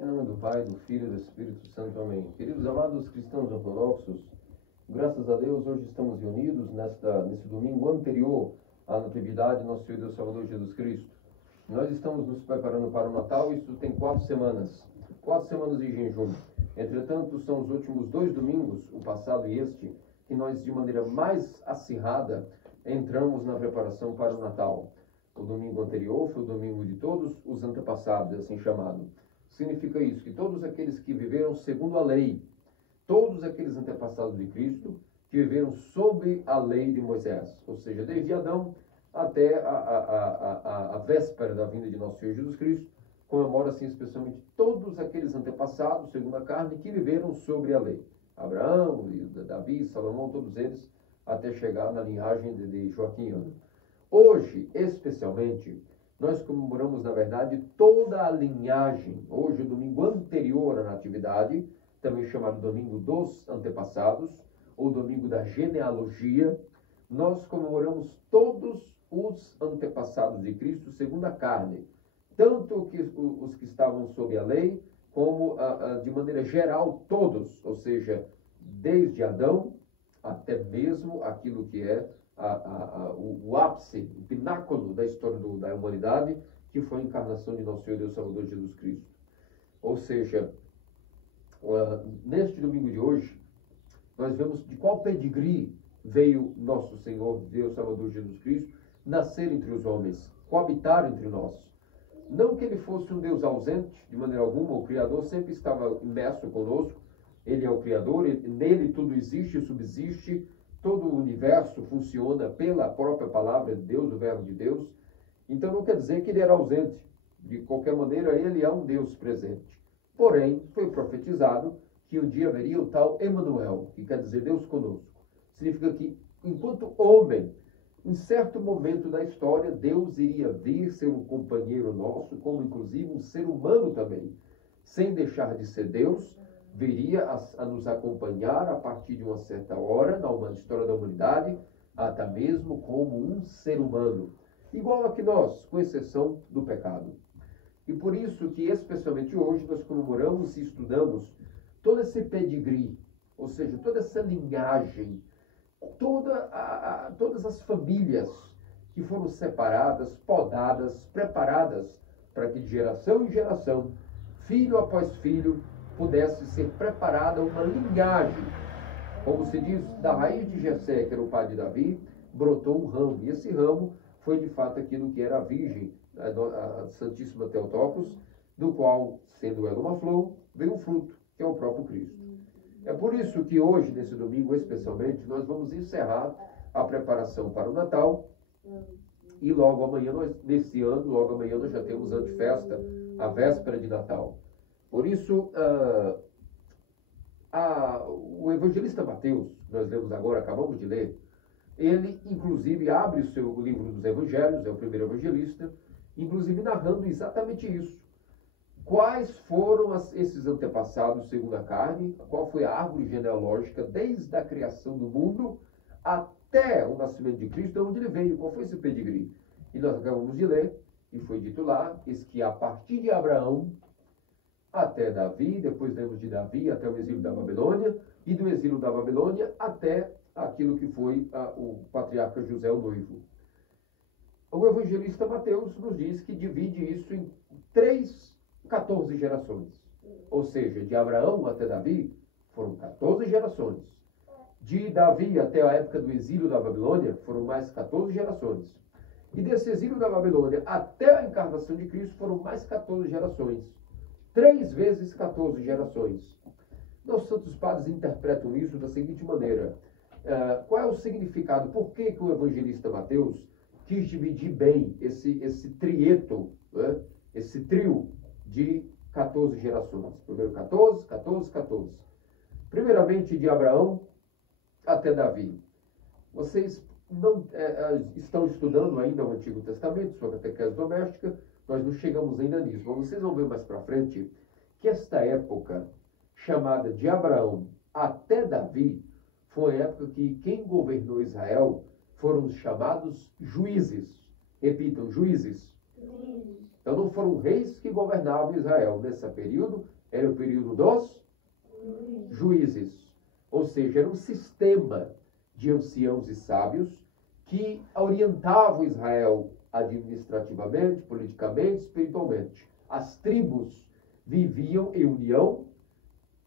Em nome do Pai, do Filho e do Espírito Santo. Amém. Queridos amados cristãos ortodoxos, graças a Deus, hoje estamos reunidos nesse domingo anterior à Natividade de nosso Senhor e Deus Salvador Jesus Cristo. Nós estamos nos preparando para o Natal, isso tem 4 semanas de jejum. Entretanto, são os últimos 2 domingos, o passado e este, que nós de maneira mais acirrada entramos na preparação para o Natal. O domingo anterior foi o domingo de todos os antepassados, assim chamado. Significa isso, que todos aqueles que viveram segundo a lei, todos aqueles antepassados de Cristo, que viveram sob a lei de Moisés, ou seja, desde Adão até a véspera da vinda de nosso Senhor Jesus Cristo, comemora-se especialmente todos aqueles antepassados, segundo a carne, que viveram sobre a lei. Abraão, Davi, Salomão, todos eles, até chegar na linhagem de Joaquim e Ana. Hoje, especialmente, nós comemoramos, na verdade, toda a linhagem. Hoje, o domingo anterior à Natividade, também chamado Domingo dos Antepassados, ou Domingo da Genealogia, nós comemoramos todos os antepassados de Cristo segundo a carne. Tanto os que estavam sob a lei, como, de maneira geral, todos. Ou seja, desde Adão até mesmo aquilo que é o ápice, o pináculo da história da humanidade, que foi a encarnação de nosso Senhor Deus Salvador Jesus Cristo. Ou seja, neste domingo de hoje, nós vemos de qual pedigree veio nosso Senhor Deus Salvador Jesus Cristo nascer entre os homens, coabitar entre nós. Não que ele fosse um Deus ausente, de maneira alguma, o Criador sempre estava imerso conosco, ele é o Criador, nele tudo existe e subsiste. Todo o universo funciona pela própria palavra de Deus, o Verbo de Deus. Então não quer dizer que ele era ausente. De qualquer maneira, ele é um Deus presente. Porém, foi profetizado que um dia haveria o tal Emanuel, que quer dizer Deus conosco. Significa que, enquanto homem, em certo momento da história, Deus iria vir ser um companheiro nosso, como inclusive um ser humano também. Sem deixar de ser Deus, viria a nos acompanhar a partir de uma certa hora na história da humanidade, até mesmo como um ser humano, igual a que nós, com exceção do pecado. E por isso que, especialmente hoje, nós comemoramos e estudamos todo esse pedigree, ou seja, toda essa linhagem, todas as famílias que foram separadas, podadas, preparadas para que de geração em geração, filho após filho, pudesse ser preparada uma linhagem. Como se diz, da raiz de Jessé, que era o pai de Davi, brotou um ramo. E esse ramo foi de fato aquilo que era a Virgem, a Santíssima Theotokos, do qual, sendo ela uma flor, veio um fruto, que é o próprio Cristo. É por isso que hoje, nesse domingo especialmente, nós vamos encerrar a preparação para o Natal. E logo amanhã, nesse ano, logo amanhã nós já temos antefesta, a véspera de Natal. Por isso, o evangelista Mateus, nós lemos agora, acabamos de ler, ele inclusive abre o livro dos evangelhos, é o primeiro evangelista, inclusive narrando exatamente isso. Quais foram esses antepassados segundo a carne, qual foi a árvore genealógica desde a criação do mundo até o nascimento de Cristo, onde ele veio, qual foi esse pedigree? E nós acabamos de ler, e foi dito lá, que a partir de Abraão, até Davi, depois lemos de Davi até o exílio da Babilônia, e do exílio da Babilônia até aquilo que foi o patriarca José, o noivo. O evangelista Mateus nos diz que divide isso em 14 gerações. Ou seja, de Abraão até Davi foram 14 gerações. De Davi até a época do exílio da Babilônia foram mais 14 gerações. E desse exílio da Babilônia até a encarnação de Cristo foram mais 14 gerações. 3 vezes 14 gerações. Nossos santos padres interpretam isso da seguinte maneira. Qual é o significado? Por que o evangelista Mateus quis dividir bem esse trieto, né? Esse trio de 14 gerações? Primeiro 14, 14, 14. Primeiramente de Abraão até Davi. Vocês não estão estudando ainda o Antigo Testamento, sua catequese doméstica, nós não chegamos ainda nisso, mas vocês vão ver mais para frente que esta época, chamada de Abraão até Davi, foi a época que quem governou Israel foram os chamados juízes. Repitam, juízes. Então não foram reis que governavam Israel. Nesse período, era o período dos juízes. Ou seja, era um sistema de anciãos e sábios que orientavam Israel administrativamente, politicamente, espiritualmente. As tribos viviam em união,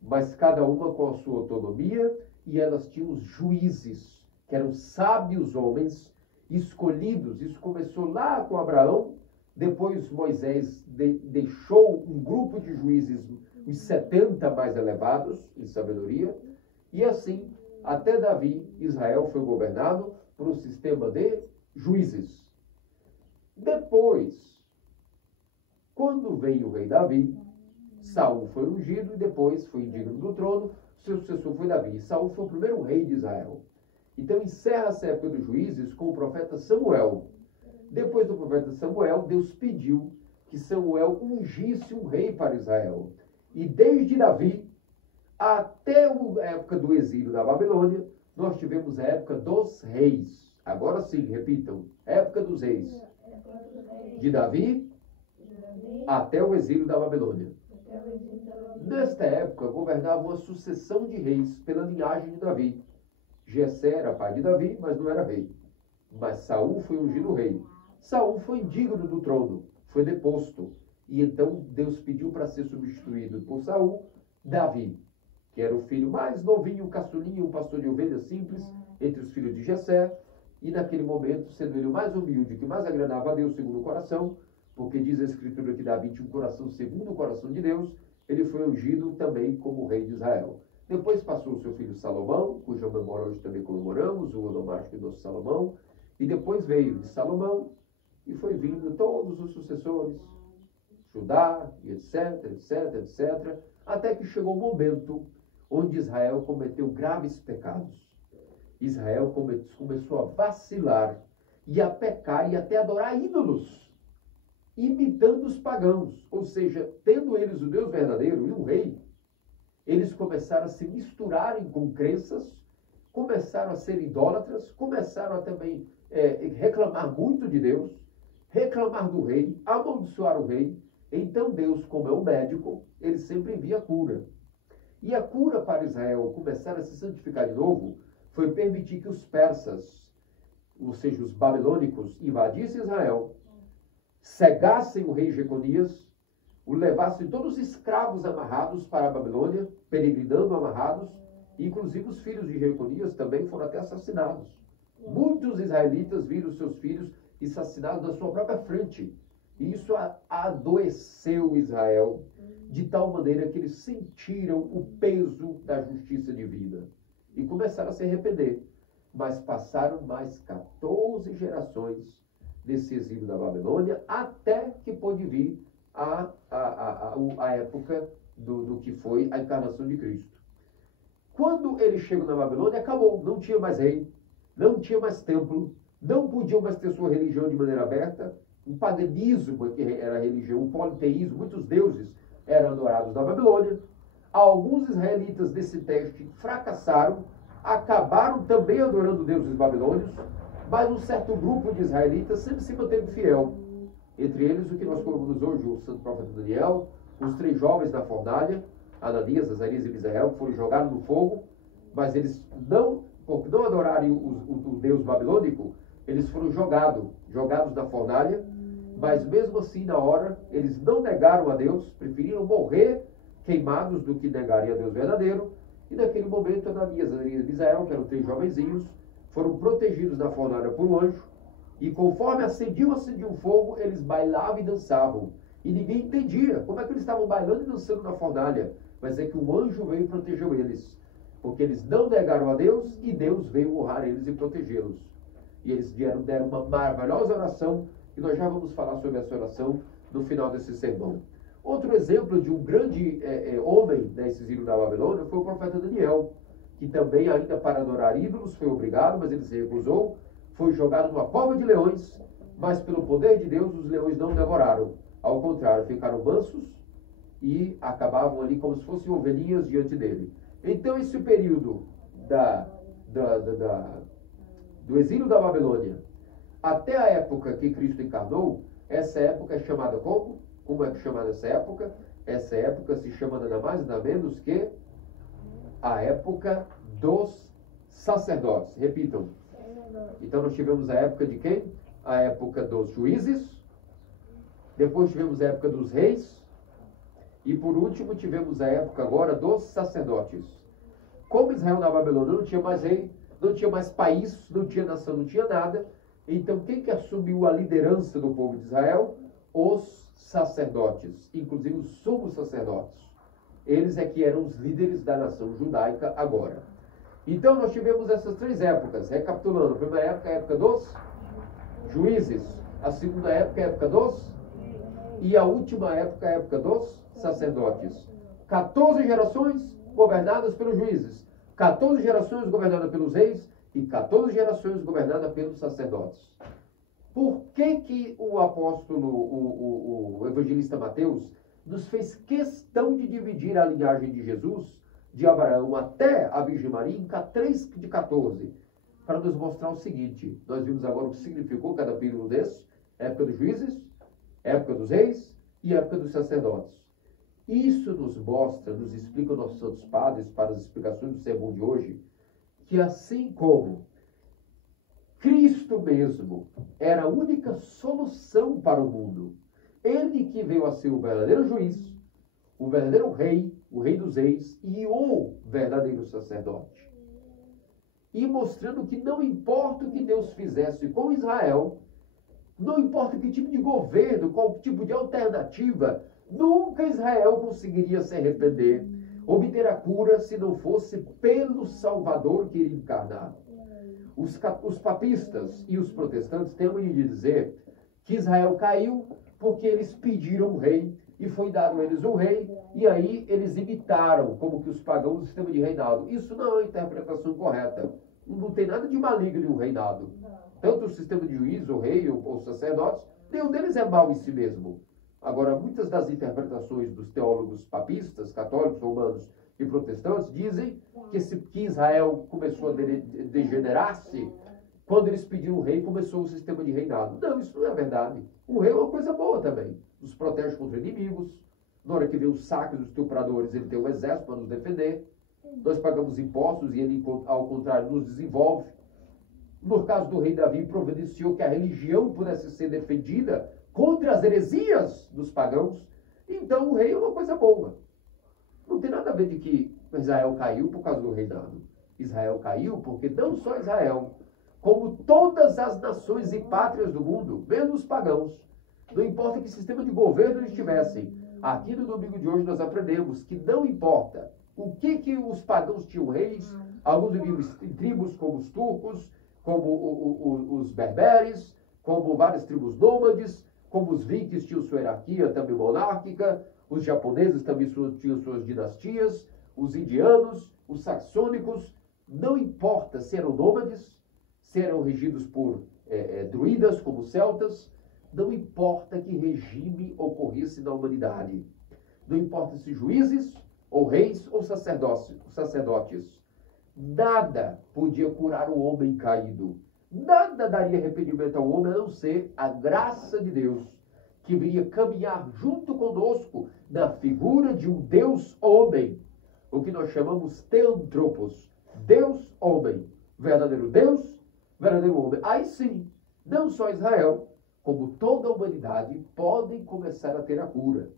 mas cada uma com a sua autonomia, e elas tinham os juízes, que eram sábios homens escolhidos. Isso começou lá com Abraão, depois Moisés deixou um grupo de juízes, os 70 mais elevados em sabedoria, e assim, até Davi, Israel foi governado por um sistema de juízes. Depois, quando veio o rei Davi, Saul foi ungido e depois foi indigno do trono, seu sucessor foi Davi. Saul foi o primeiro rei de Israel. Então encerra essa época dos juízes com o profeta Samuel. Depois do profeta Samuel, Deus pediu que Samuel ungisse um rei para Israel. E desde Davi até a época do exílio da Babilônia, nós tivemos a época dos reis. Agora sim, repitam, época dos reis. De Davi até o exílio da Babilônia. Nesta época, governava uma sucessão de reis pela linhagem de Davi. Jessé era pai de Davi, mas não era rei. Mas Saul foi ungido rei. Saul foi indigno do trono, foi deposto. E então Deus pediu para ser substituído por Saul, Davi, que era o filho mais novinho, caçulinho, um pastor de ovelhas simples, entre os filhos de Jessé. E naquele momento, sendo ele o mais humilde, que mais agradava a Deus segundo o coração, porque diz a Escritura que Davi tinha um coração segundo o coração de Deus, ele foi ungido também como rei de Israel. Depois passou o seu filho Salomão, cuja memória hoje também comemoramos, o onomástico do Salomão, e depois veio de Salomão, e foi vindo todos os sucessores, Judá, e etc, etc, etc, até que chegou o momento onde Israel cometeu graves pecados. Israel começou a vacilar, e a pecar, e até adorar ídolos, imitando os pagãos, ou seja, tendo eles o Deus verdadeiro e um rei, eles começaram a se misturarem com crenças, começaram a ser idólatras, começaram a também reclamar muito de Deus, reclamar do rei, amaldiçoar o rei. Então Deus, como é um médico, ele sempre envia cura. E a cura para Israel começar a se santificar de novo foi permitir que os persas, ou seja, os babilônicos, invadissem Israel, cegassem o rei Jeconias, o levassem todos os escravos amarrados para a Babilônia, peregrinando amarrados, inclusive os filhos de Jeconias também foram até assassinados. Muitos israelitas viram seus filhos assassinados na sua própria frente. E isso adoeceu Israel, de tal maneira que eles sentiram o peso da justiça divina e começaram a se arrepender. Mas passaram mais 14 gerações desse exílio da Babilônia, até que pôde vir a época do que foi a encarnação de Cristo. Quando eles chegam na Babilônia, acabou, não tinha mais rei, não tinha mais templo, não podiam mais ter sua religião de maneira aberta, um paganismo que era a religião, um politeísmo, muitos deuses eram adorados na Babilônia. Alguns israelitas desse teste fracassaram, acabaram também adorando deuses babilônios, mas um certo grupo de israelitas sempre se manteve fiel. Entre eles, o que nós colocamos hoje, o santo profeta Daniel, os 3 jovens da fornalha, Ananias, Azarias e Misael, que foram jogados no fogo, mas eles por não adorarem o Deus babilônico, eles foram jogados na fornalha, mas mesmo assim, na hora, eles não negaram a Deus, preferiram morrer queimados do que negarem a Deus verdadeiro, e naquele momento, Ananias, Azarias e Misael, que eram 3 jovenzinhos, foram protegidos na fornalha por um anjo, e conforme acendia o fogo, eles bailavam e dançavam. E ninguém entendia como é que eles estavam bailando e dançando na fornalha. Mas é que um anjo veio e protegeu eles. Porque eles não negaram a Deus e Deus veio honrar eles e protegê-los. E eles deram uma maravilhosa oração, e nós já vamos falar sobre essa oração no final desse sermão. Outro exemplo de um grande homem nesse exílio da Babilônia foi o profeta Daniel, que também, ainda para adorar ídolos, foi obrigado, mas ele se recusou, foi jogado numa cova de leões, mas pelo poder de Deus os leões não devoraram. Ao contrário, ficaram mansos e acabavam ali como se fossem ovelhinhas diante dele. Então esse período do exílio da Babilônia até a época que Cristo encarnou Essa época é chamada como? Como é que chamada essa época? Essa época se chama nada mais nada menos que a época dos sacerdotes. Repitam. Então nós tivemos a época de quem? A época dos juízes. Depois tivemos a época dos reis. E por último tivemos a época agora dos sacerdotes. Como Israel na Babilônia não tinha mais rei, não tinha mais país, não tinha nação, não tinha nada. Então quem que assumiu a liderança do povo de Israel? Os sacerdotes, inclusive os sumos sacerdotes. Eles é que eram os líderes da nação judaica agora. Então nós tivemos essas três épocas, recapitulando. A primeira época é a época dos juízes. A segunda época é a época dos... E a última época é a época dos sacerdotes. 14 gerações governadas pelos juízes. 14 gerações governadas pelos reis. E 14 gerações governadas pelos sacerdotes. Por que o apóstolo, o evangelista Mateus, nos fez questão de dividir a linhagem de Jesus, de Abraão até a Virgem Maria, em 3 de 14, para nos mostrar o seguinte: nós vimos agora o que significou cada período desse, época dos juízes, época dos reis e época dos sacerdotes. Isso nos mostra, nos explica os nossos santos padres, para as explicações do sermão de hoje, que assim como Cristo mesmo era a única solução para o mundo, ele que veio a ser o verdadeiro juiz, o verdadeiro rei, o rei dos reis e o verdadeiro sacerdote. E mostrando que não importa o que Deus fizesse com Israel, não importa que tipo de governo, qual tipo de alternativa, nunca Israel conseguiria se arrepender, obter a cura, se não fosse pelo Salvador que iria encarnar. Os papistas e os protestantes têm a mania de dizer que Israel caiu porque eles pediram um rei e foi dado a eles um rei, e aí eles imitaram como que os pagãos o sistema de reinado. Isso não é uma interpretação correta. Não tem nada de maligno em um reinado. Tanto o sistema de juiz, o rei ou os sacerdotes, nenhum deles é mau em si mesmo. Agora, muitas das interpretações dos teólogos papistas, católicos, romanos e protestantes dizem que Israel começou a degenerar-se quando eles pediram um rei e começou o sistema de reinado. Não, isso não é verdade. O rei é uma coisa boa também. Nos protege contra inimigos. Na hora que vem os saques dos estupradores, ele tem um exército para nos defender. Nós pagamos impostos e ele, ao contrário, nos desenvolve. No caso do rei Davi, providenciou que a religião pudesse ser defendida contra as heresias dos pagãos. Então o rei é uma coisa boa. Não tem nada a ver de que Israel caiu por causa do reinado. Israel caiu porque não só Israel, como todas as nações e pátrias do mundo, mesmo os pagãos, não importa que sistema de governo eles tivessem. Aqui no domingo de hoje nós aprendemos que não importa o que os pagãos tinham reis, alguns viviam em tribos como os turcos, como os berberes, como várias tribos nômades, como os vikings tinham sua hierarquia também monárquica, os japoneses também tinham suas dinastias, os indianos, os saxônicos, não importa se eram nômades, se eram regidos por druidas como os celtas, não importa que regime ocorresse na humanidade, não importa se juízes, ou reis, ou sacerdotes, nada podia curar o homem caído, nada daria arrependimento ao homem a não ser a graça de Deus, que viria caminhar junto conosco na figura de um Deus-homem, o que nós chamamos Theantropos, Deus-homem, verdadeiro Deus, verdadeiro homem. Aí sim, não só Israel, como toda a humanidade, podem começar a ter a cura.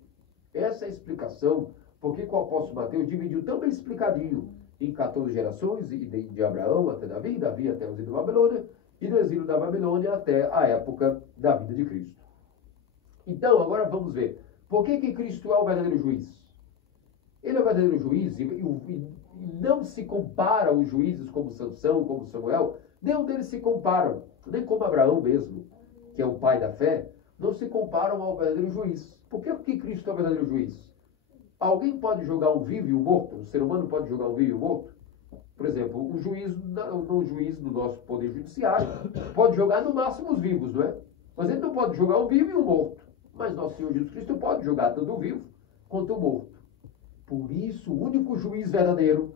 Essa é a explicação, porque o apóstolo Mateus dividiu tão bem explicadinho em 14 gerações, de Abraão até Davi, Davi até o exílio da Babilônia, e do exílio da Babilônia até a época da vida de Cristo. Então, agora vamos ver. Por que Cristo é o verdadeiro juiz? Ele é o verdadeiro juiz e não se compara os juízes como Sansão, como Samuel. Nenhum deles se comparam. Nem como Abraão mesmo, que é o pai da fé, não se comparam ao verdadeiro juiz. Por que Cristo é o verdadeiro juiz? Alguém pode julgar um vivo e um morto? O ser humano pode julgar um vivo e um morto? Por exemplo, um juiz do nosso poder judiciário pode julgar no máximo os vivos, não é? Mas ele não pode julgar um vivo e um morto. Mas nosso Senhor Jesus Cristo pode julgar tanto o vivo quanto o morto. Por isso, o único juiz verdadeiro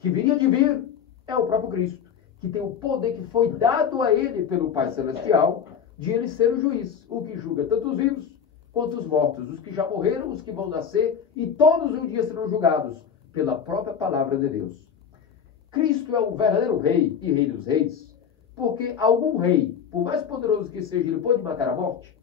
que viria de vir é o próprio Cristo, que tem o poder que foi dado a ele pelo Pai Celestial de ele ser o juiz, o que julga tanto os vivos quanto os mortos, os que já morreram, os que vão nascer, e todos um dia serão julgados pela própria palavra de Deus. Cristo é o verdadeiro rei e rei dos reis, porque algum rei, por mais poderoso que seja, ele pôde matar a morte?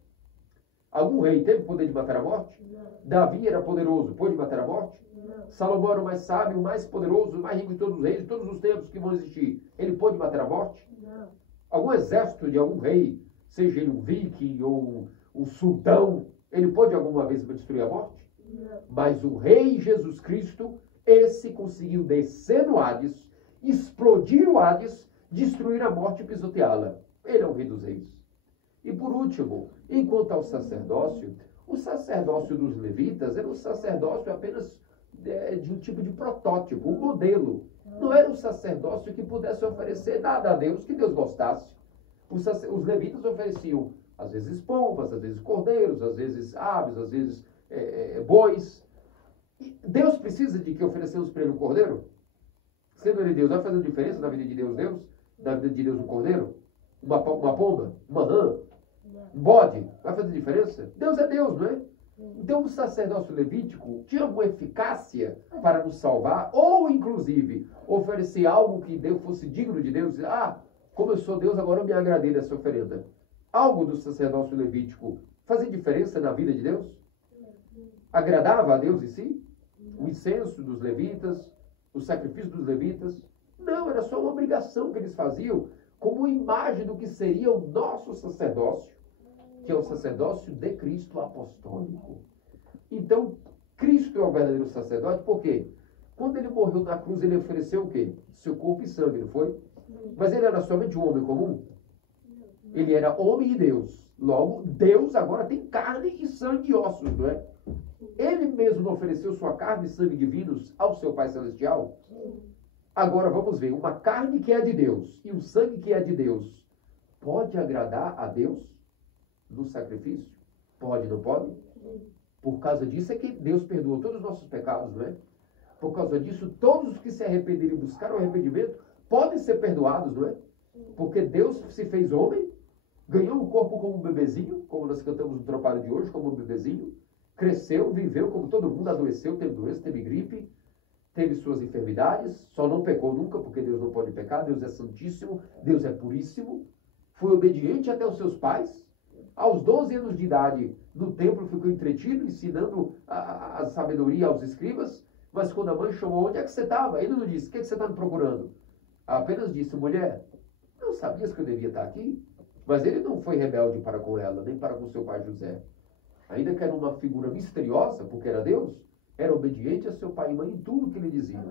Algum rei teve poder de matar a morte? Não. Davi era poderoso, pôde matar a morte? Não. Salomão era o mais sábio, o mais poderoso, o mais rico de todos os reis, de todos os tempos que vão existir. Ele pôde matar a morte? Não. Algum exército de algum rei, seja ele um viking ou um sultão, ele pôde alguma vez destruir a morte? Não. Mas o rei Jesus Cristo, esse conseguiu descer no Hades, explodir o Hades, destruir a morte e pisoteá-la. Ele é o rei dos reis. E por último, enquanto ao sacerdócio, o sacerdócio dos levitas era um sacerdócio apenas de um tipo de protótipo, um modelo. Não era um sacerdócio que pudesse oferecer nada a Deus que Deus gostasse. Os levitas ofereciam, às vezes, pombas, às vezes cordeiros, às vezes aves, às vezes bois. E Deus precisa de que oferecemos para ele um cordeiro? Sendo ele Deus, vai fazer diferença na vida de Deus, na vida de Deus um cordeiro? Uma pomba? Uma rã? Um bode? Vai fazer diferença? Deus é Deus, não é? Então o sacerdócio levítico tinha alguma eficácia para nos salvar, ou inclusive oferecer algo que Deus fosse digno de Deus. Como eu sou Deus, agora eu me agradei dessa oferenda. Algo do sacerdócio levítico fazia diferença na vida de Deus? Agradava a Deus em si? O incenso dos levitas, o sacrifício dos levitas? Não, era só uma obrigação que eles faziam como imagem do que seria o nosso sacerdócio, que é o sacerdócio de Cristo apostólico. Então, Cristo é o verdadeiro sacerdote, por quê? Quando ele morreu na cruz, ele ofereceu o quê? Seu corpo e sangue, não foi? Mas ele era somente um homem comum? Ele era homem e Deus. Logo, Deus agora tem carne e sangue e ossos, não é? Ele mesmo não ofereceu sua carne e sangue divinos ao seu Pai Celestial? Agora vamos ver, uma carne que é de Deus e um sangue que é de Deus, pode agradar a Deus no sacrifício? Pode, não pode? Por causa disso é que Deus perdoou todos os nossos pecados, não é? Por causa disso, todos os que se arrependerem e buscaram arrependimento podem ser perdoados, não é? Porque Deus se fez homem, ganhou o corpo como um bebezinho, como nós cantamos no Tropário de hoje, como um bebezinho, cresceu, viveu como todo mundo, adoeceu, teve doença, teve gripe, teve suas enfermidades, só não pecou nunca, porque Deus não pode pecar, Deus é santíssimo, Deus é puríssimo, foi obediente até os seus pais. Aos 12 anos de idade, no templo, ficou entretido, ensinando a sabedoria aos escribas, mas quando a mãe chamou, onde é que você estava? Ele não disse, o que você está me procurando? Apenas disse, mulher, não sabias que eu devia estar aqui? Mas ele não foi rebelde para com ela, nem para com seu pai José. Ainda que era uma figura misteriosa, porque era Deus, era obediente a seu pai e mãe em tudo que lhe diziam.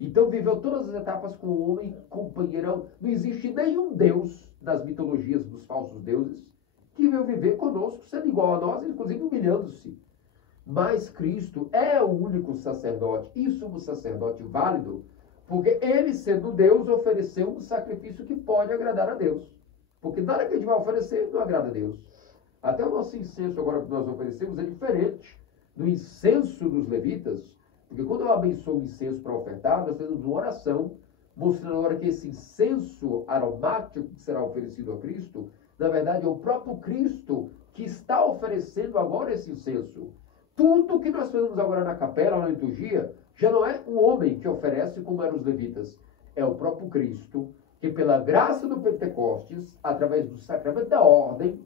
Então viveu todas as etapas com o homem companheirão. Não existe nenhum Deus das mitologias dos falsos deuses que veio viver conosco, sendo igual a nós, inclusive humilhando-se. Mas Cristo é o único sacerdote, e sumo sacerdote válido, porque ele, sendo Deus, ofereceu um sacrifício que pode agradar a Deus. Porque nada que a gente vai oferecer não agrada a Deus. Até o nosso incenso agora que nós oferecemos é diferente do incenso dos levitas, porque quando eu abençoo o incenso para ofertar, nós temos uma oração mostrando agora que esse incenso aromático que será oferecido a Cristo, na verdade é o próprio Cristo que está oferecendo agora esse incenso. Tudo que nós fazemos agora na capela, na liturgia, já não é um homem que oferece como eram os levitas, é o próprio Cristo que pela graça do Pentecostes, através do sacramento da ordem,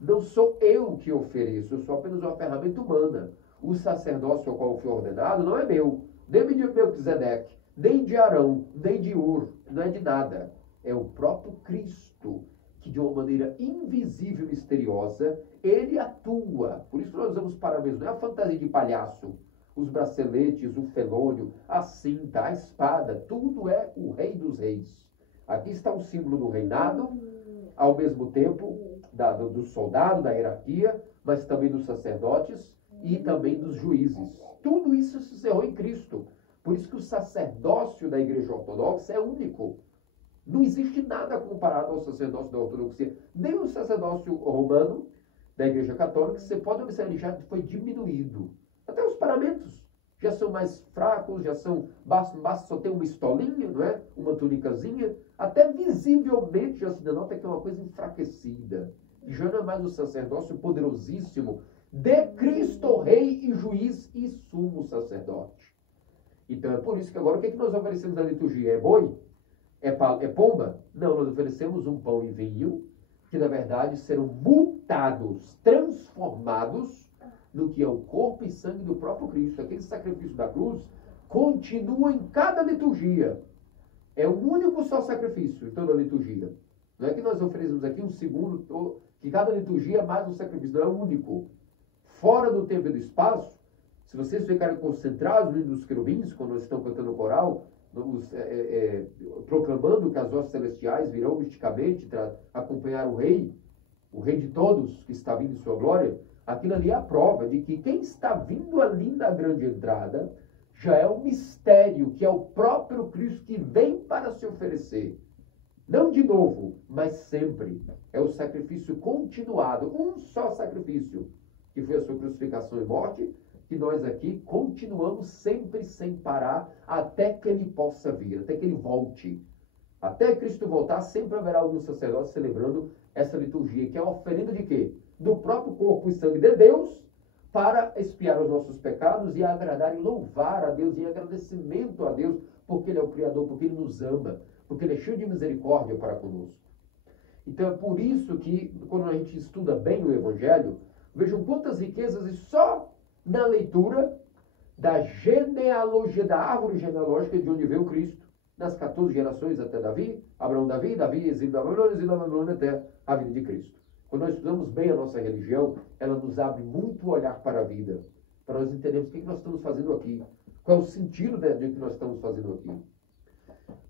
não sou eu que ofereço, eu sou apenas uma ferramenta humana. O sacerdócio ao qual eu fui ordenado não é meu, nem de Melquisedeque, nem de Arão, nem de Ur, não é de nada. É o próprio Cristo que de uma maneira invisível e misteriosa, ele atua. Por isso nós usamos parabéns, não é a fantasia de palhaço, os braceletes, o felônio, a cinta, a espada, tudo é o Rei dos Reis. Aqui está o símbolo do reinado, ao mesmo tempo do soldado, da hierarquia, mas também dos sacerdotes e também dos juízes. Tudo isso se encerrou em Cristo. Por isso que o sacerdócio da Igreja Ortodoxa é único. Não existe nada comparado ao sacerdócio da ortodoxia. Nem o sacerdócio romano da Igreja Católica, você pode observar, já foi diminuído. Até os paramentos já são mais fracos, já são, basta só ter uma estolinha, não é? Uma tunicazinha. Até visivelmente já se denota que é uma coisa enfraquecida. já não é mais o sacerdócio poderosíssimo de Cristo, Rei e Juiz e Sumo Sacerdote. Então é por isso que agora o que nós oferecemos na liturgia? É boi? É pomba? Não, nós oferecemos um pão e vinho, que na verdade serão mutados, transformados no que é o corpo e sangue do próprio Cristo. Aquele sacrifício da cruz continua em cada liturgia. É um único só sacrifício, então, na liturgia. Não é que nós oferecemos aqui um segundo, que cada liturgia é mais um sacrifício, não é único. Fora do tempo e do espaço, se vocês ficarem concentrados nos querubins, quando nós estamos cantando o coral, proclamando que as hostes celestiais virão misticamente acompanhar o rei de todos, que está vindo em sua glória, aquilo ali é a prova de que quem está vindo ali na grande entrada já é um mistério, que é o próprio Cristo que vem para se oferecer. Não de novo, mas sempre. É o sacrifício continuado, um só sacrifício, que foi a sua crucificação e morte, que nós aqui continuamos sempre sem parar, até que ele possa vir, até que ele volte. Até Cristo voltar, sempre haverá algum sacerdote celebrando essa liturgia, que é a oferenda de quê? Do próprio corpo e sangue de Deus, para expiar os nossos pecados e agradar e louvar a Deus, em agradecimento a Deus, porque Ele é o Criador, porque Ele nos ama, porque Ele é cheio de misericórdia para conosco. Então é por isso que, quando a gente estuda bem o Evangelho, vejam quantas riquezas, e só na leitura da genealogia, da árvore genealógica de onde veio Cristo, nas 14 gerações até Davi, Abraão, Davi, exílio da Babilônia, até a vida de Cristo. Quando nós estudamos bem a nossa religião, ela nos abre muito o olhar para a vida, para nós entendermos o que nós estamos fazendo aqui, qual é o sentido do que nós estamos fazendo aqui.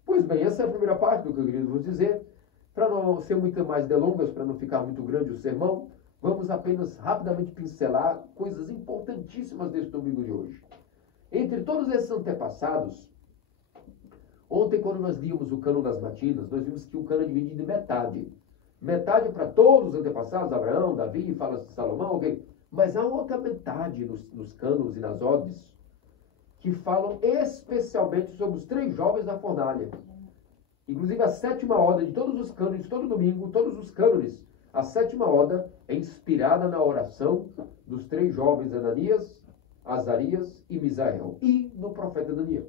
Pois bem, essa é a primeira parte do que eu queria vos dizer. Para não ser muito mais delongas, para não ficar muito grande o sermão, vamos apenas rapidamente pincelar coisas importantíssimas desse domingo de hoje. Entre todos esses antepassados, ontem, quando nós líamos o cânon das matinas, nós vimos que o cânon é dividido em metade. Metade para todos os antepassados, Abraão, Davi, fala-se de Salomão, ok? Mas há outra metade nos cânones e nas odes que falam especialmente sobre os 3 jovens da fornalha. Inclusive a 7ª oda de todos os cânones, todo domingo, todos os cânones, a 7ª oda é inspirada na oração dos 3 jovens Ananias, Azarias e Misael, e no profeta Daniel.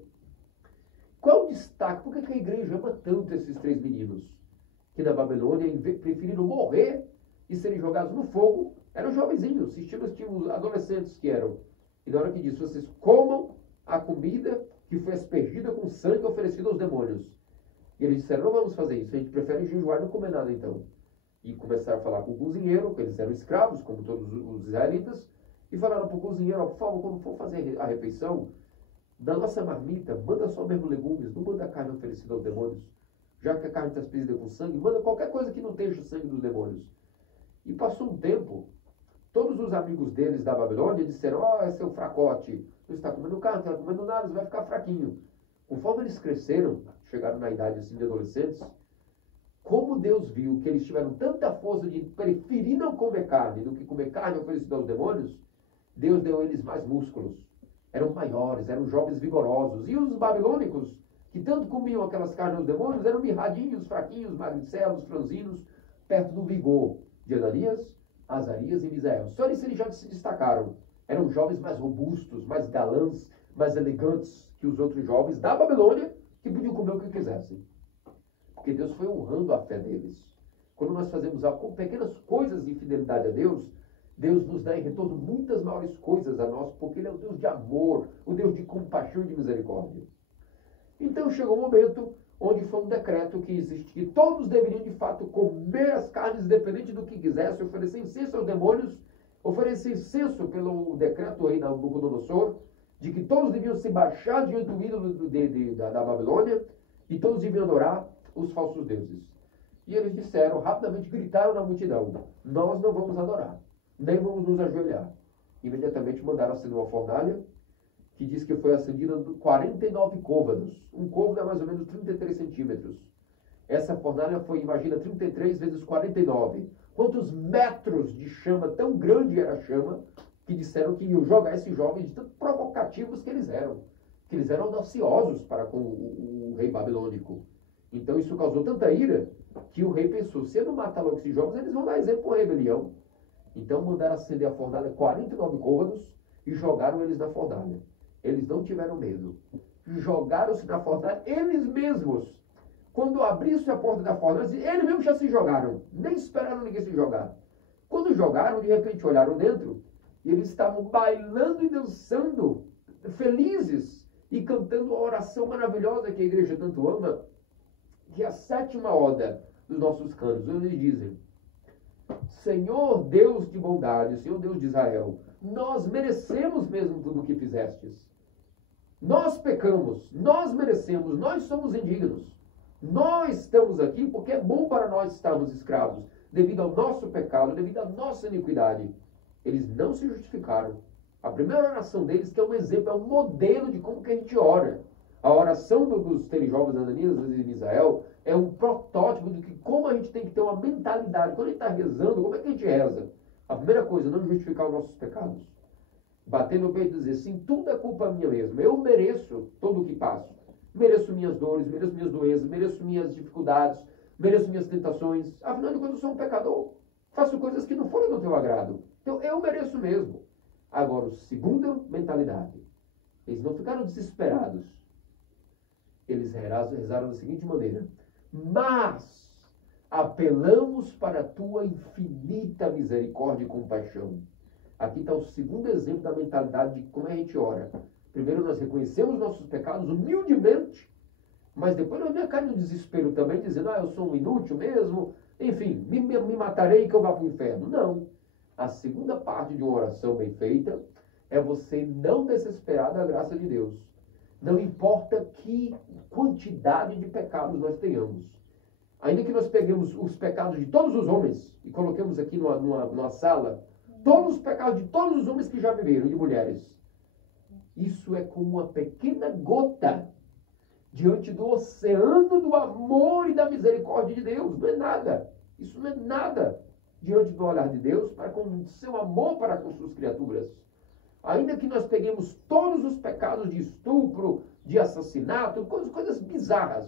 Qual o destaque? Por que a igreja ama tanto esses 3 meninos? Que na Babilônia preferiram morrer e serem jogados no fogo. Eram jovenzinhos, tinham adolescentes que eram. E na hora que disse, vocês comam a comida que foi aspergida com sangue oferecido aos demônios. E eles disseram, não vamos fazer isso, a gente prefere jejuar e não comer nada então. E começaram a falar com o cozinheiro, porque eles eram escravos, como todos os israelitas, e falaram para o cozinheiro, por favor, quando for fazer a refeição, da nossa marmita, manda só mesmo legumes, não manda carne oferecida aos demônios. Já que a carne está expedida com sangue, manda qualquer coisa que não esteja o sangue dos demônios. E passou um tempo, todos os amigos deles da Babilônia disseram, esse é o fracote, não está comendo carne, não está comendo nada, você vai ficar fraquinho. Conforme eles cresceram, chegaram na idade assim, de adolescentes, como Deus viu que eles tiveram tanta força de preferir não comer carne do que comer carne oferecida aos demônios, Deus deu a eles mais músculos. Eram maiores, eram jovens vigorosos. E os babilônicos, que tanto comiam aquelas carnes aos demônios, eram mirradinhos, fraquinhos, magricelos, franzinos, perto do vigor de Ananias, Azarias e Misael. Só eles já se destacaram. Eram jovens mais robustos, mais galãs, mais elegantes que os outros jovens da Babilônia, que podiam comer o que quisessem. Porque Deus foi honrando a fé deles. Quando nós fazemos pequenas coisas de fidelidade a Deus, Deus nos dá em retorno muitas maiores coisas a nós, porque Ele é o Deus de amor, o Deus de compaixão e de misericórdia. Então chegou o momento onde foi um decreto que existe, que todos deveriam de fato comer as carnes, independente do que quisessem, oferecer incenso aos demônios, oferecer incenso pelo decreto aí da Nabucodonosor, de que todos deviam se baixar diante do ídolo da Babilônia, e todos deviam adorar os falsos deuses. E eles disseram, rapidamente gritaram na multidão, nós não vamos adorar, nem vamos nos ajoelhar. Imediatamente mandaram acender uma fornalha, que diz que foi acendida 49 côvados. Um côvado é mais ou menos 33 centímetros. Essa fornalha foi, imagina, 33 vezes 49. Quantos metros de chama, tão grande era a chama, que disseram que iam jogar esses jovens de tão provocativos que eles eram. Que eles eram audaciosos para com o rei babilônico. Então isso causou tanta ira, que o rei pensou, se eu não matar logo esses jovens, eles vão dar exemplo para a rebelião. Então mandaram acender a fornalha 49 côvados e jogaram eles na fornalha. Eles não tiveram medo. Jogaram-se na fornalha eles mesmos. Quando abrisse a porta da fornalha, eles mesmos já se jogaram. Nem esperaram ninguém se jogar. Quando jogaram, de repente olharam dentro e eles estavam bailando e dançando, felizes e cantando a oração maravilhosa que a igreja tanto ama, que é a 7ª oda dos nossos cantos. Eles dizem: Senhor Deus de bondade, Senhor Deus de Israel, nós merecemos mesmo tudo o que fizestes. Nós pecamos, nós merecemos, nós somos indignos. Nós estamos aqui porque é bom para nós estarmos escravos, devido ao nosso pecado, devido à nossa iniquidade. Eles não se justificaram. A primeira oração deles, que é um exemplo, é um modelo de como que a gente ora. A oração dos três jovens Ananias e Misael é um protótipo de que como a gente tem que ter uma mentalidade. Quando a gente está rezando, como é que a gente reza? A primeira coisa, não justificar os nossos pecados. Bater no peito e dizer, sim, tudo é culpa minha mesmo. Eu mereço todo o que passo. Mereço minhas dores, mereço minhas doenças, mereço minhas dificuldades, mereço minhas tentações. Afinal de contas, eu sou um pecador. Faço coisas que não foram do teu agrado. Então, eu mereço mesmo. Agora, segunda mentalidade. Eles não ficaram desesperados. Eles rezaram da seguinte maneira: mas apelamos para a tua infinita misericórdia e compaixão. Aqui está o segundo exemplo da mentalidade de como a gente ora. Primeiro nós reconhecemos nossos pecados humildemente, mas depois nós não caímos no desespero também, dizendo, eu sou um inútil mesmo, enfim, me matarei que eu vá para o inferno. Não. A segunda parte de uma oração bem feita é você não desesperar da graça de Deus. Não importa que quantidade de pecados nós tenhamos. Ainda que nós peguemos os pecados de todos os homens e coloquemos aqui numa sala, todos os pecados de todos os homens que já viveram, de mulheres. Isso é como uma pequena gota diante do oceano do amor e da misericórdia de Deus. Não é nada. Isso não é nada diante do olhar de Deus para com o seu amor para com suas criaturas. Ainda que nós peguemos todos os pecados de estupro, de assassinato, coisas bizarras,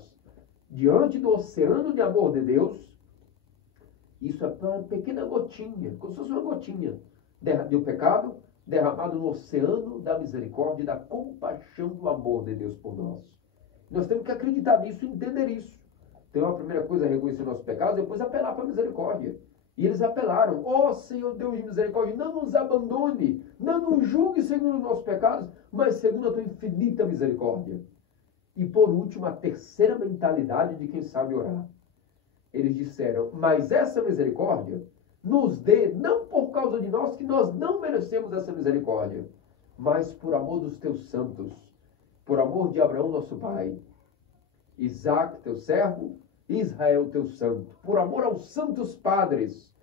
diante do oceano de amor de Deus, isso é uma pequena gotinha, como se fosse uma gotinha do pecado derramado no oceano da misericórdia e da compaixão do amor de Deus por nós. Nós temos que acreditar nisso e entender isso. Então a primeira coisa é reconhecer nossos pecados, depois apelar para a misericórdia. E eles apelaram: ó Senhor Deus de misericórdia, não nos abandone, não nos julgue segundo os nossos pecados, mas segundo a tua infinita misericórdia. E por último, a terceira mentalidade de quem sabe orar. Eles disseram, mas essa misericórdia nos dê, não por causa de nós, que nós não merecemos essa misericórdia, mas por amor dos teus santos, por amor de Abraão, nosso pai, Isaac, teu servo, Israel, teu santo, por amor aos santos padres,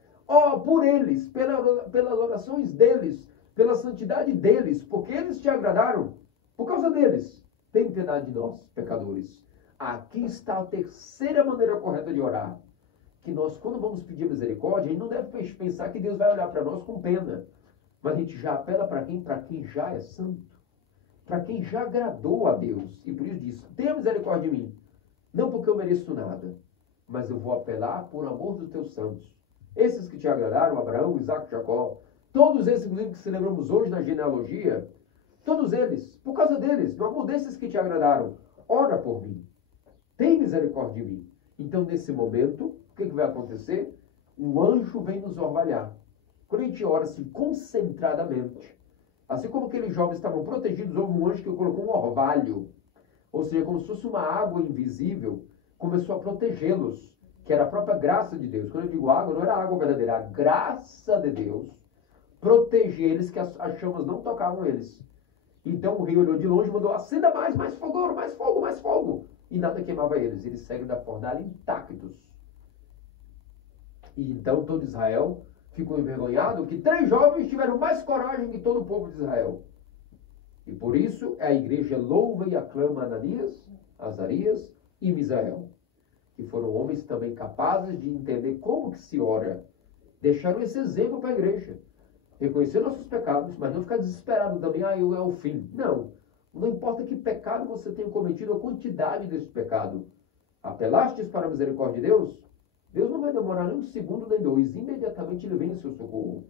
por eles, pelas orações deles, pela santidade deles, porque eles te agradaram, por causa deles, tem piedade de nós, pecadores. Aqui está a terceira maneira correta de orar. Que nós, quando vamos pedir misericórdia, a gente não deve pensar que Deus vai olhar para nós com pena. Mas a gente já apela para quem? Para quem já é santo. Para quem já agradou a Deus. E por isso diz, tenha misericórdia de mim. Não porque eu mereço nada, mas eu vou apelar por amor dos teus santos. Esses que te agradaram, Abraão, Isaac, Jacó, todos esses, inclusive, que celebramos hoje na genealogia, todos eles, por causa deles, no amor desses que te agradaram, ora por mim. Tem misericórdia de mim. Então, nesse momento, o que vai acontecer? Um anjo vem nos orvalhar. Quando a gente ora assim, concentradamente, assim como aqueles jovens estavam protegidos, houve um anjo que colocou um orvalho, ou seja, como se fosse uma água invisível, começou a protegê-los, que era a própria graça de Deus. Quando eu digo água, não era água verdadeira, a graça de Deus protegia eles, que as chamas não tocavam eles. Então o rei olhou de longe e mandou, acenda mais fogo, mais fogo, mais fogo. E nada queimava eles. Eles saíram da fornalha intactos. E então todo Israel ficou envergonhado que 3 jovens tiveram mais coragem que todo o povo de Israel. E por isso a igreja louva e aclama Ananias, Azarias e Misael, que foram homens também capazes de entender como que se ora. Deixaram esse exemplo para a igreja. Reconhecer nossos pecados, mas não ficar desesperado também, é o fim. Não. Não importa que pecado você tenha cometido, a quantidade desse pecado. Apelastes para a misericórdia de Deus? Deus não vai demorar nem um segundo nem dois. Imediatamente Ele vem em seu socorro.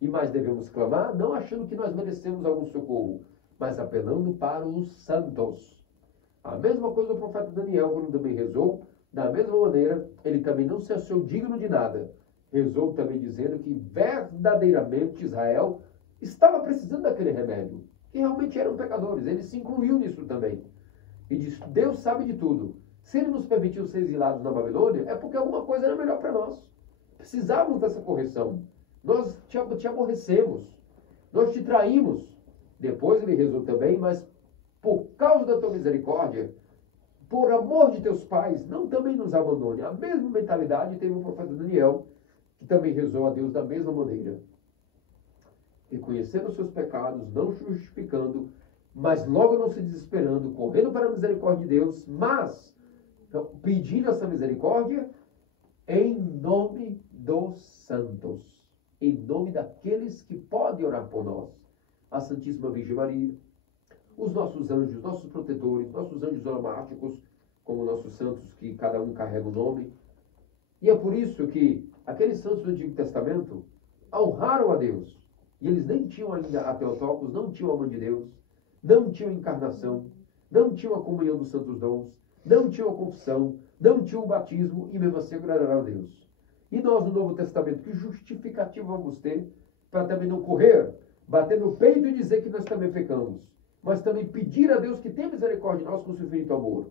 E mais devemos clamar, não achando que nós merecemos algum socorro, mas apelando para os santos. A mesma coisa do profeta Daniel, quando também rezou, da mesma maneira, ele também não se achou digno de nada. Rezou também dizendo que verdadeiramente Israel estava precisando daquele remédio, que realmente eram pecadores. Ele se incluiu nisso também. E disse, Deus sabe de tudo. Se Ele nos permitiu ser exilados na Babilônia, é porque alguma coisa era melhor para nós. Precisávamos dessa correção. Nós te aborrecemos. Nós te traímos. Depois ele rezou também, mas por causa da tua misericórdia, por amor de teus pais, não também nos abandone. A mesma mentalidade teve o profeta Daniel, que também rezou a Deus da mesma maneira. Reconhecendo os seus pecados, não justificando, mas logo não se desesperando, correndo para a misericórdia de Deus, mas pedindo essa misericórdia em nome dos santos, em nome daqueles que podem orar por nós. A Santíssima Virgem Maria, os nossos anjos, nossos protetores, nossos anjos oromáticos, como nossos santos que cada um carrega o nome. E é por isso que aqueles santos do Antigo Testamento honraram a Deus. E eles nem tinham ainda a Theotokos, não tinham a mão de Deus, não tinham a encarnação, não tinham a comunhão dos santos dons, não tinham a confissão, não tinham o batismo e mesmo assim agradaram a Deus. E nós no Novo Testamento, que justificativo vamos ter para também não correr, bater no peito e dizer que nós também pecamos, mas também pedir a Deus que tenha misericórdia de nós com seu infinito amor.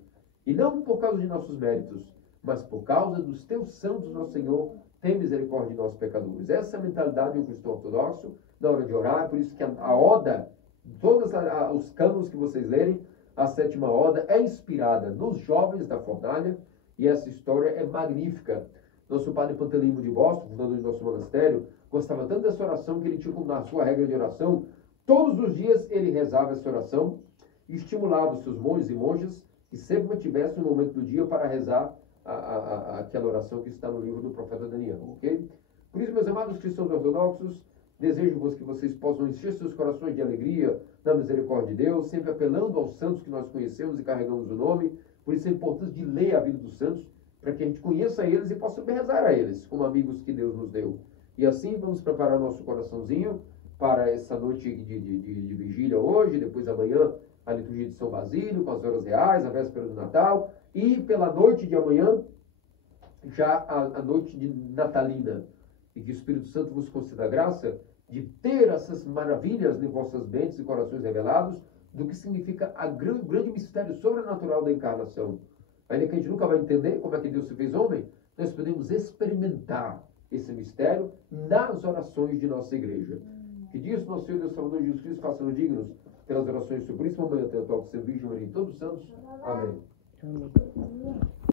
E não por causa de nossos méritos, mas por causa dos teus santos, nosso Senhor, tem misericórdia de nós pecadores. Essa é a mentalidade do cristão ortodoxo na hora de orar, por isso que a oda, todos os cânones que vocês lerem, a sétima oda é inspirada nos jovens da fornalha, e essa história é magnífica. Nosso padre Pantelimo de Boston, fundador do nosso monastério, gostava tanto dessa oração que ele tinha como na sua regra de oração, todos os dias ele rezava essa oração e estimulava os seus monges e monjas que sempre tivessem um momento do dia para rezar aquela oração que está no livro do profeta Daniel, ok? Por isso, meus amados cristãos ortodoxos, desejo-vos que vocês possam encher seus corações de alegria na misericórdia de Deus, sempre apelando aos santos que nós conhecemos e carregamos o nome. Por isso é importante de ler a vida dos santos, para que a gente conheça eles e possa rezar a eles, como amigos que Deus nos deu. E assim vamos preparar nosso coraçãozinho para essa noite de vigília hoje, depois amanhã a liturgia de São Basílio, com as horas reais, a véspera do Natal, e pela noite de amanhã, já a noite de natalina. E que o Espírito Santo vos conceda a graça de ter essas maravilhas em vossas mentes e corações revelados do que significa o grande mistério sobrenatural da encarnação. Ainda que a gente nunca vai entender como é que Deus se fez homem, nós podemos experimentar esse mistério nas orações de nossa igreja. Que disso, nosso Senhor Deus Salvador Jesus Cristo, faça-nos dignos pelas orações do Suplício, Mamãe, Teotocos, Virgem Maria e todos os santos. Amém.